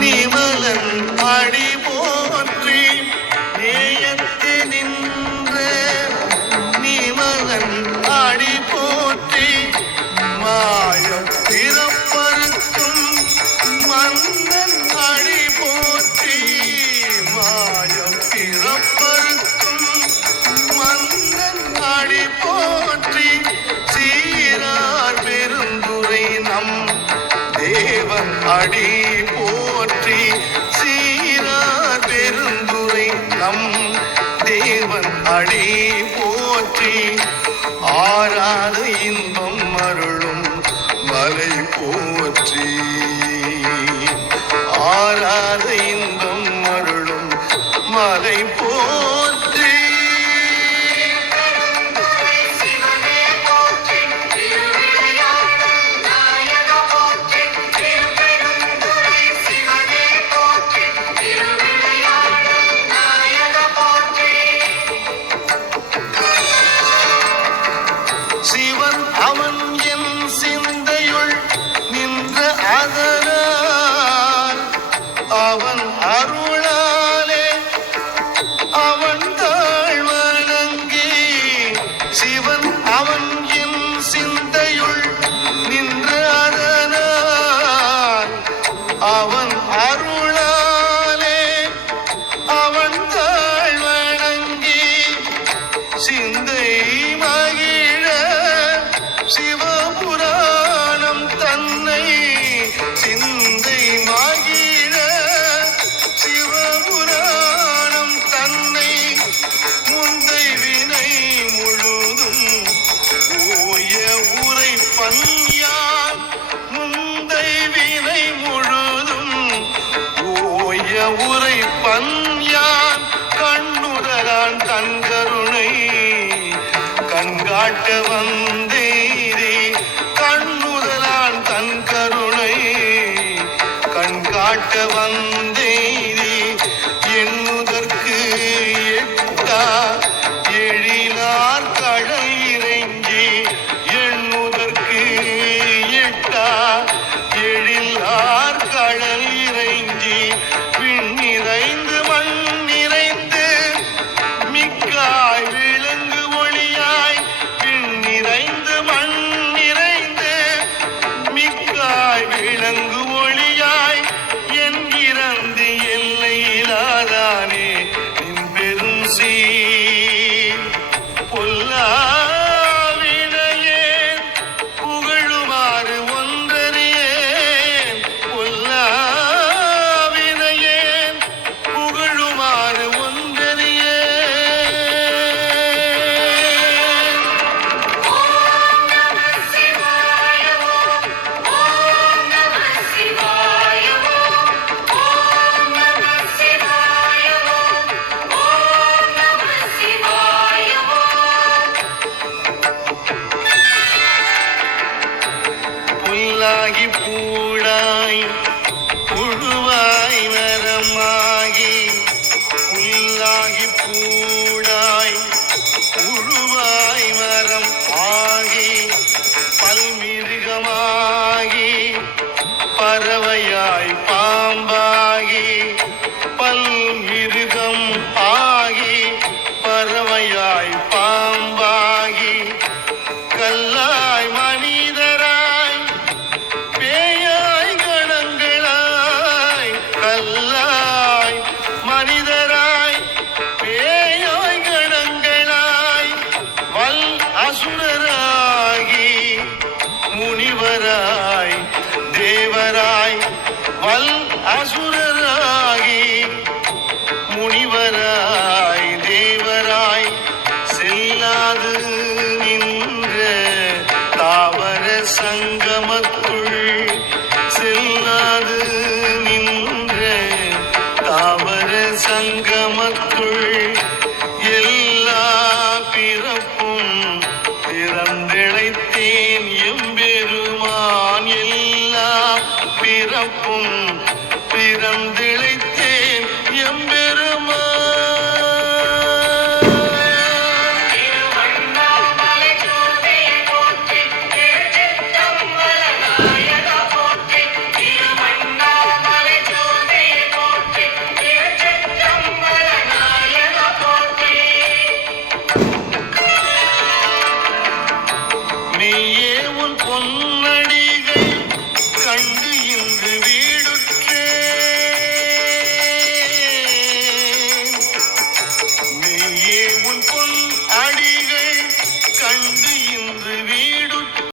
நிமலன் அடி போற்றி நேயத்து நின்ற நிமலன் அடி போற்றி மாயம் பிறப்பருக்கும் மன்னன் அடி போற்றி மாயம் பிறப்பருக்கும் மன்னன் அடி போற்றி சீரார் பெருந்துரை நம் தேவன் அடி போற்றி சீரார் பெருந்துரை நம் தேவன் அடி போற்றி ஆராத இன்பம் அருளும் மலை போற்றி ஆராத இன்பம் அருளும் மலை போற்றி சிவன் அவன் என் சிந்தையுள் நின்ற அதனால் அவன் அருளாலே அவன் தாழ் வணங்கி சிவன் அவன் என் சிந்தையுள் நின்ற அதனால் அவன் அருளாலே அவன் தாழ் வணங்கி சிந்தை சிவபுராணம் தன்னை சிந்தை மகிழ சிவபுராணம் தன்னை முந்தை வினை முழுதும் ஓய உரை பன்யான் முந்தை வினை முழுதும் ஓய உரை பன்யான் கண்ணுதலான் தன் கருணை கண்காட்ட வந்தேரே கண்ணுதலான் தன் கருணை கண்காட்ட வந்தேரே எண்ணுதற்கு எட்டா எழிலார் கடல் இறைஞ்சி எண்ணுதற்கு எட்டா எழிலார் கடல் இறைஞ்சி விண் நிறைந்து மண் நிறைந்து மிக்காய் விளங்கு ஒளியாய் விண் நிறைந்து மண் நிறைந்து மிக்காய் விளங்கு ஒளியாய் என் இறந்து எல்லையிலாதானே நின் பெரும் சீர் பொல்லாவினையேன் புகழுமாறு ஒன்றறியேன் பொல்லாவினையேன் புகழுமாறு ஒன்றறியேன் ஓம் நம சிவாய ஓம் நம சிவாய ஓம் நம சிவாய ஓம் நம சிவாய புல்லாகி பூடாய் புழுவாய் மரமாகி புல்லாகி பூடாய் புழுவாய் மரம் ஆகி பல்மிருகமாகி பறவையாய் பாம்பாகி பல்மிருகம் ஆகி பறவையாய் பாம்பாகி கல்லாய் மனிதராய் பேயாய் கணங்களாய் கல்லாய் மனிதராய் பேயாய் கணங்களாய் வல் அசுரராகி முனிவராய் தேவராய் வல் அசுரராகி முனிவராய் தேவராய் செல்லாது நின்ற தாவர சங்கமத்துள் செல்லாது நின்ற தாவர சங்கமத்துள் எல்லா பிறப்பும் பிறந்திழைத்தேன் எம்பெருமான் எல்லா பிறப்பும் பிறந்திழைத்தேன் எம்பெருமான் திருவண்ணாமலை ஜோதியை போற்றி திருச்சிற்றம்பல நாயக போற்றி திருவண்ணாமலை ஜோதியை உன் பொன் அடி